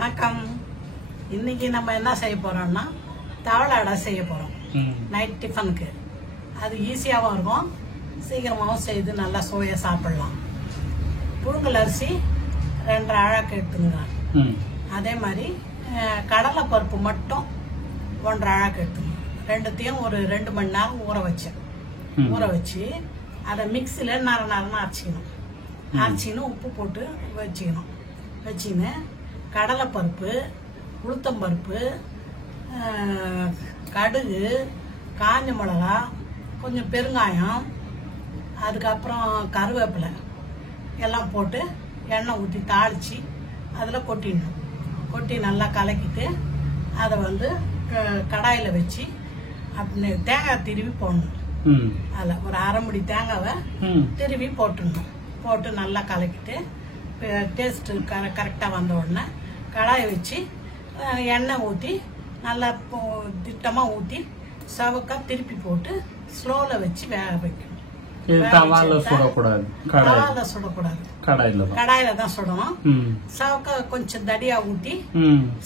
வணக்கம். இன்னைக்கு நம்ம என்ன செய்ய போறோம்னா தவளை அடை செய்ய போறோம். நைட் டிஃபனுக்கு அது ஈஸியாகவும் இருக்கும், சீக்கிரமாகவும் செய்து நல்லா சுவையா சாப்பிடலாம். புழுங்கல் அரிசி 2 அழகு எடுத்துங்க. அதே மாதிரி கடலை பருப்பு மட்டும் 1 அழகு எடுத்துங்க. ரெண்டுத்தையும் ஒரு 2 மணி நேரம் ஊற வச்சு அதை மிக்சியில் நரன்னு அரைச்சிக்கணும். உப்பு போட்டு வச்சுக்கின்னு கடலைப்பருப்பு, உளுத்தம்பருப்பு, கடுகு, காஞ்ச மிளகா, கொஞ்சம் பெருங்காயம், அதுக்கப்புறம் கருவேப்பிலை எல்லாம் போட்டு எண்ணெய் ஊற்றி தாளித்து அதில் கொட்டி நல்லா கலக்கிட்டு அதை கடாயில் வச்சு அப்படி தேங்காய் திருவி போடணும். அதில் ஒரு அரை முடி தேங்காவை திருவி போட்டு நல்லா கலக்கிட்டு டேஸ்ட்டு கரெக்டாக வந்த உடனே கடாயை வச்சு எண்ணெய் ஊற்றி நல்லா திட்டமாக ஊற்றி சவக்கா திருப்பி போட்டு ஸ்லோவில் வச்சு வேக வைக்கணும். சுடக்கூடாது, கடாயில தான் சுடணும். சவக்கா கொஞ்சம் தடியா ஊற்றி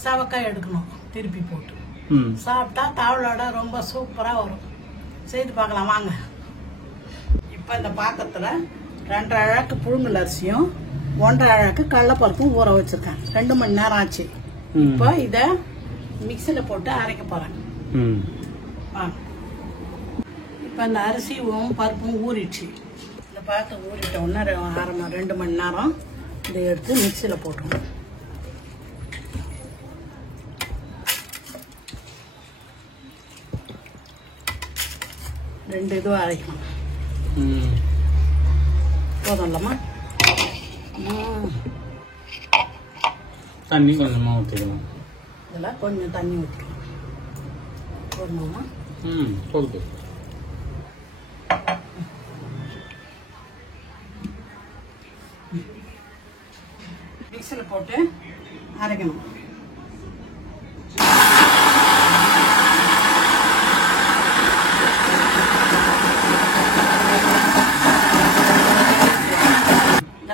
சவக்கா எடுக்கணும். திருப்பி போட்டு சாப்பிட்டா தவளோட ரொம்ப சூப்பரா வரும். செய்து பார்க்கலாம் வாங்க. இப்ப இந்த பாத்திரத்துல 2 அழகு புழுங்கல் அரிசியும் 1 அழகு கடலைப்பருப்பும் ஊற வச்சிருக்கேன். 2 மணி நேரம் ஆச்சு. இப்போ இத மிக்சியில போட்டு அரைக்க போறேன். இப்ப இந்த அரிசியும் பருப்பும் ஊறிடுச்சு. இந்த பார்த்து ஊறிட்ட உடனே 2 மணி நேரம் இதை எடுத்து மிக்சியில போட்டுருவோம். ரெண்டு இதுவும் அரைக்கணும். போதும் இல்லம்மா? தண்ணி கொஞ்சமா ஊற்றிக்கலாம். இதில் கொஞ்சம் தண்ணி ஊற்றிக்கலாம். போடணுமா? போகுது. மிக்சியில் போட்டு அரைக்கணும்.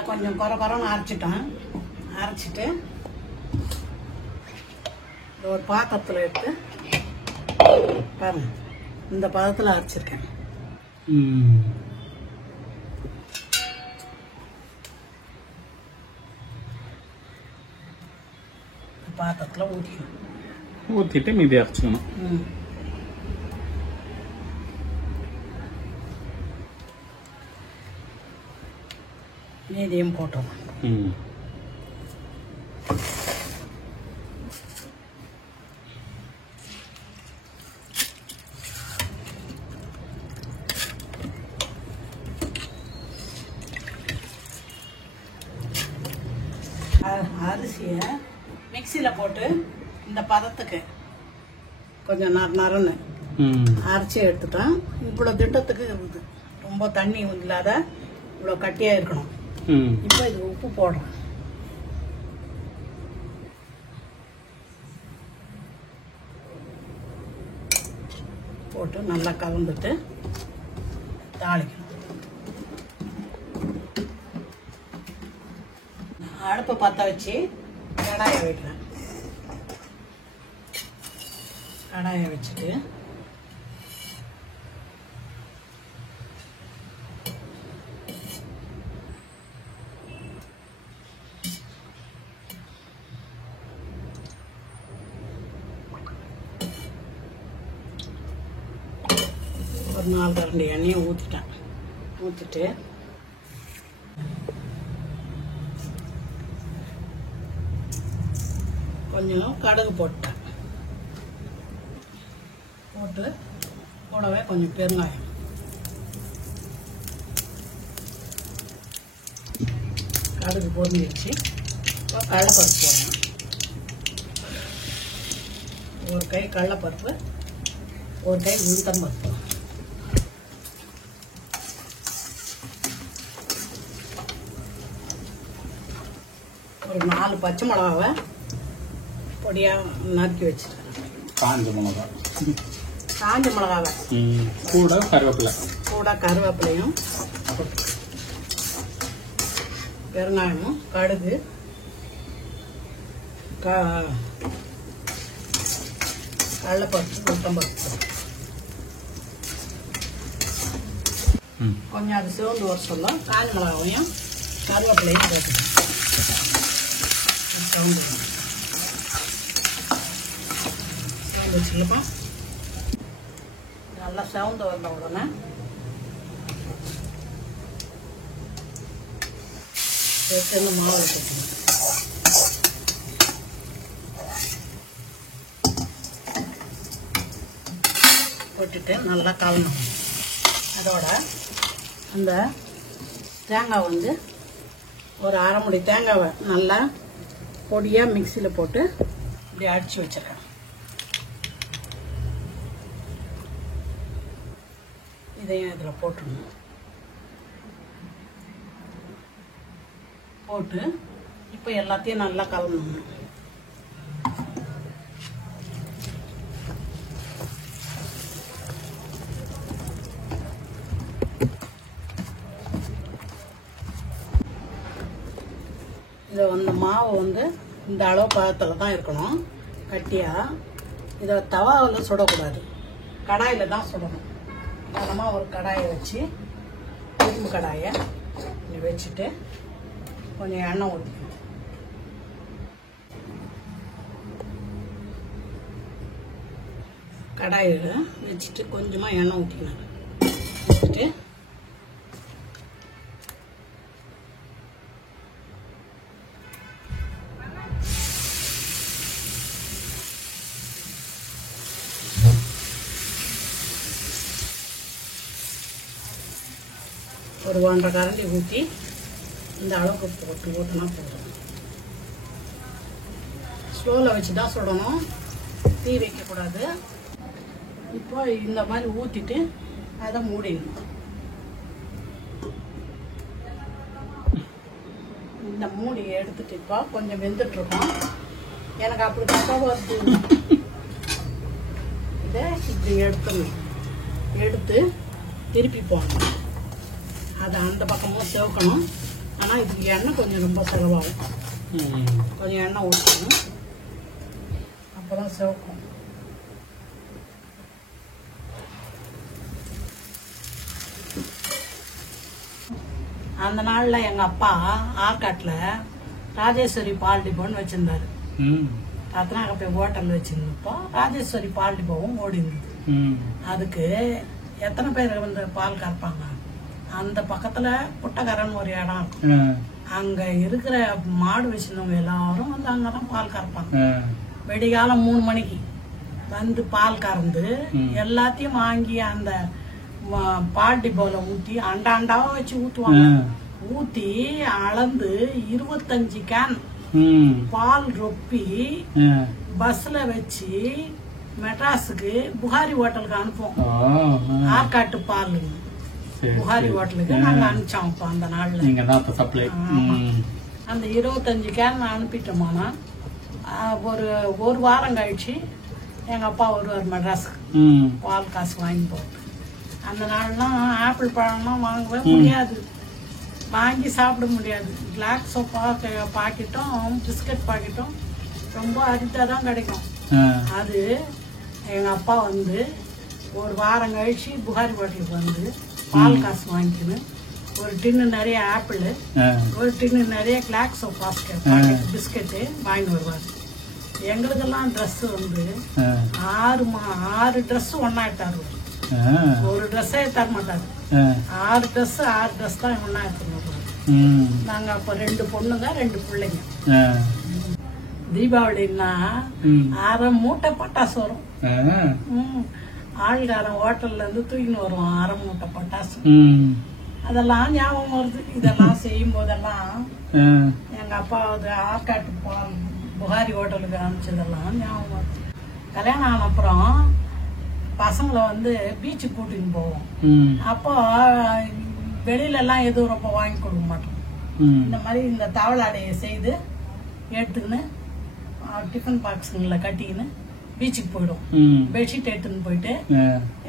கொஞ்சம் குறன்னு அரைச்சிட்டு ஒரு பாத்திரத்தில் எடுத்து பாருங்க, இந்த பதத்தில் அரைச்சிருக்கேன். பாத்திரத்தில் ஊற்றிட்டு மீதி அரைச்சிக்கணும். மீதியும் போட்டோம். அரிசியை மிக்சியில் போட்டு இந்த பதத்துக்கு கொஞ்சம் நரன்னு அரைச்சி எடுத்துட்டேன். இவ்வளோ திட்டத்துக்கு இருக்குது. ரொம்ப தண்ணி இல்லாத இவ்வளோ கட்டியாக இருக்கணும். இப்போ இது உப்பு போடுறேன். போட்டு நல்லா கலந்துட்டு தாளிக்கணும். அடுப்பை பற்ற வச்சு கடாயை வைக்கிறேன். கடாயை வச்சுட்டு ஒரு 4 கரண்டி எண்ணெயை ஊற்றிட்டு கொஞ்சம் கடுகு போட்டு கூடவே கொஞ்சம் பெருங்காயம், கடுகு பொரிஞ்சிடுச்சு. இப்போ கடலைப்பருப்பு போடணும். ஒரு கை கடலைப்பருப்பு, ஒரு கை உளுத்தம்பருப்பு, ஒரு 4 பச்சை மிளகாவை பொடியாக நறுக்கி வச்சுருக்கேன். காஞ்ச மிளகாவை கூட கருவேப்பிலையும் பெருங்காயமும் கடுகு கடலைப்பருப்பு, உளுத்தம்பருப்பு கொஞ்சம் அது சிவந்து வர சொல்ல காஞ்ச மிளகாவையும் கருவேப்பிலையும் போட்டுக்கணும். சிவந்து வச்சுக்கப்பா நல்லா சிவந்து வந்த உடனே சேர்த்து மாவு வச்சுக்கணும். போட்டுட்டு நல்லா கலணும். அதோட அந்த தேங்காய் வந்து ஒரு அரை முடி தேங்காவை நல்லா பொடியாக மிக்சியில் போட்டு இப்படி அடித்து வச்சிருக்கேன். இதையும் இதில் போட்டுடணும். போட்டு இப்போ எல்லாத்தையும் நல்லா கலந்துடணும். இதை வந்து மாவு வந்து இந்த அளவு பதத்தில் தான் இருக்கணும், கட்டியாக. இதை தவாவில் சுடக்கூடாது, கடாயில் தான் சுடணும். கனமாக ஒரு கடாயை வச்சு, இரும்பு கடாயை இப்படி வச்சுட்டு கொஞ்சம் எண்ணெய் ஊற்றிக்கணும். கடாயில் வச்சுட்டு கொஞ்சமாக எண்ணெய் ஊற்றிக்கணும். ஊற்றிட்டு ஒரு 1.5 கரண்டி ஊற்றி இந்த அளவுக்கு போட்டு ஊற்றினா போதும். ஸ்லோவில் வச்சு தான் சுடணும், தீ வைக்கக்கூடாது. இப்போ இந்த மாதிரி ஊற்றிட்டு அதை மூடிடணும். இந்த மூடி எடுத்துட்டு இப்போ கொஞ்சம் வெந்துட்டுருக்கோம். எனக்கு அப்படி தப்பாக வருது. இதை இப்படி எடுத்துடணும். எடுத்து திருப்பி போடணும். அதை அந்த பக்கமும் சேவக்கணும். ஆனால் இதுக்கு எண்ணெய் கொஞ்சம் ரொம்ப செலவாகும். கொஞ்சம் எண்ணெய் ஊற்றணும், அப்போ தான் சேவக்கும். அந்த நாளில் எங்கள் அப்பா ஆற்காட்டில் ராஜேஸ்வரி பால் டிப்போன்னு வச்சுருந்தாரு. ரத்னாகப்பை ஹோட்டல் வச்சுருந்தப்போ ராஜேஸ்வரி பால் டிப்போவும் ஓடி இருந்தது. அதுக்கு எத்தனை பேர் வந்து பால் கறப்பாங்க? அந்த பக்கத்துல புட்டகரன்னு ஒரு இடம் இருக்கும். அங்க இருக்கிற மாடு வச்சிருந்தவங்க எல்லாரும் வந்து அங்கதான் பால் கறப்பாங்க. வெடிகாலம் 3 மணிக்கு வந்து பால் கறந்து எல்லாத்தையும் வாங்கி அந்த பால் டிப்போல ஊத்தி அண்டாண்டாவா வச்சு ஊத்துவாங்க. ஊத்தி அளந்து 25 கேன் பால் ரொப்பி பஸ்ல வச்சு மெட்ராஸுக்கு புகாரி ஹோட்டலுக்கு அனுப்புவோம். ஆற்காட்டு பால் புகாரி ஹோட்டலுக்கு நாங்க அனுப்பிச்சோம். அந்த நாள்ல அந்த 25 கேன் அனுப்பிட்டோம்னா ஒரு வாரம் கழிச்சு எங்க அப்பா வருவார் மெட்ராஸுக்கு பால் காசு வாங்கி போட்டு. அந்த நாள்லாம் ஆப்பிள் பழம்லாம் வாங்கவே முடியாது, வாங்கி சாப்பிட முடியாது. பிளாக் சோப்பா பாக்கெட்டும் பிஸ்கட் பாக்கெட்டும் ரொம்ப அரிதாக கிடைக்கும். அது எங்க அப்பா வந்து ஒரு வாரம் கழிச்சு புகாரி ஹோட்டலுக்கு வந்து பால் காசு வாங்கிக்கணும். ஒரு டின்னு நிறைய ஆப்பிள், ஒரு டின்னு நிறைய கிளாக் சோப் பாக்கெட் பிஸ்கட்டு வாங்கி வருவார். எங்களுக்கெல்லாம் ட்ரெஸ் வந்து 6 ட்ரெஸ் ஒன்னா எடுத்தாரு. ஒரு ட்ரெஸ்ஸே தர மாட்டாரு. 6 ட்ரெஸ் தான் ஒன்னா எடுத்துட்டு வருவாரு. நாங்க அப்ப 2 பொண்ணுங்க 2 பிள்ளைங்க. தீபாவளின்னா 6 மூட்டை பட்டாசு வரும். ஆள்காரன் ஹோட்டல்ல இருந்து தூக்கின்னு வருவான் 6 மூட்டை பட்டாசு. அதெல்லாம் ஞாபகம் வருது. இதெல்லாம் செய்யும் போதெல்லாம் எங்க அப்பா ஆற்காட்டு புகாரி ஹோட்டலுக்கு அனுப்பிச்சதெல்லாம் ஞாபகம் வருது. கல்யாணம் ஆன அப்புறம் பசங்களை வந்து பீச்சுக்கு கூட்டின்னு போவோம். அப்போ வெளியில எல்லாம் எதுவும் ரொம்ப வாங்கி கொடுக்க மாட்டோம். இந்த மாதிரி இந்த தவளாடையை செய்து எடுத்துக்கின்னு டிஃபன் பாக்ஸுங்கள கட்டிக்கின்னு பீச்சுக்கு போயிடும். பெட்ஷீட் எடுத்துன்னு போயிட்டு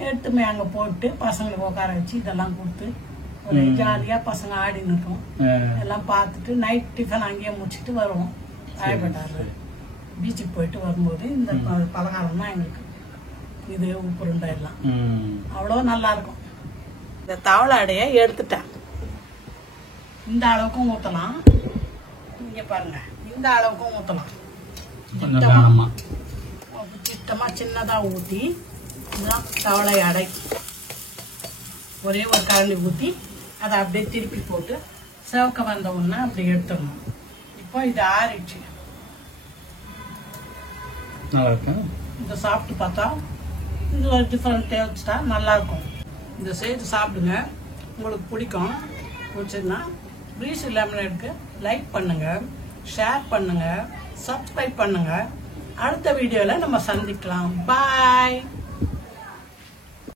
எடுத்துமே அங்க போட்டு பசங்களுக்கு உட்கார வச்சு இதெல்லாம் கொடுத்து ஒரு ஜாலியா பசங்க ஆடின்னு இருக்கோம். எல்லாம் பார்த்துட்டு நைட் டிஃபன் அங்கேயே முடிச்சுட்டு வருவோம். ராயப்பட்டாரு பீச்சுக்கு போயிட்டு வரும்போது இந்த பலகாரம் தான் எங்களுக்கு. இது உப்பு உருண்டையெல்லாம் அவ்வளோ நல்லா இருக்கும். இந்த தவளை அடையை எடுத்துட்டேன். இந்த அளவுக்கும் ஊற்றலாம். இங்கே பாருங்க, இந்த அளவுக்கும் ஊற்றலாம். திட்டமா சின்னதாக ஊற்றி இதுதான் தவளை அடை. ஒரே ஒரு கரண்டி ஊற்றி அதை அப்படியே திருப்பி போட்டு சிவக்க வந்த உடனே அப்படி எடுத்துடணும். இப்போ இது ஆறிடுச்சு. இதை சாப்பிட்டு பார்த்தா இது ஒரு டிஃப்ரெண்ட் டேஸ்டா நல்லா இருக்கும். இந்த செய்து சாப்பிடுங்க, உங்களுக்கு பிடிக்கும். பிடிச்சதுன்னா ப்ளீஸ் லெமனேட்க்கு லைக் பண்ணுங்க, ஷேர் பண்ணுங்க, சப்ஸ்கிரைப் பண்ணுங்க. அடுத்த வீடியோவில் நம்ம சந்திக்கலாம். பாய்.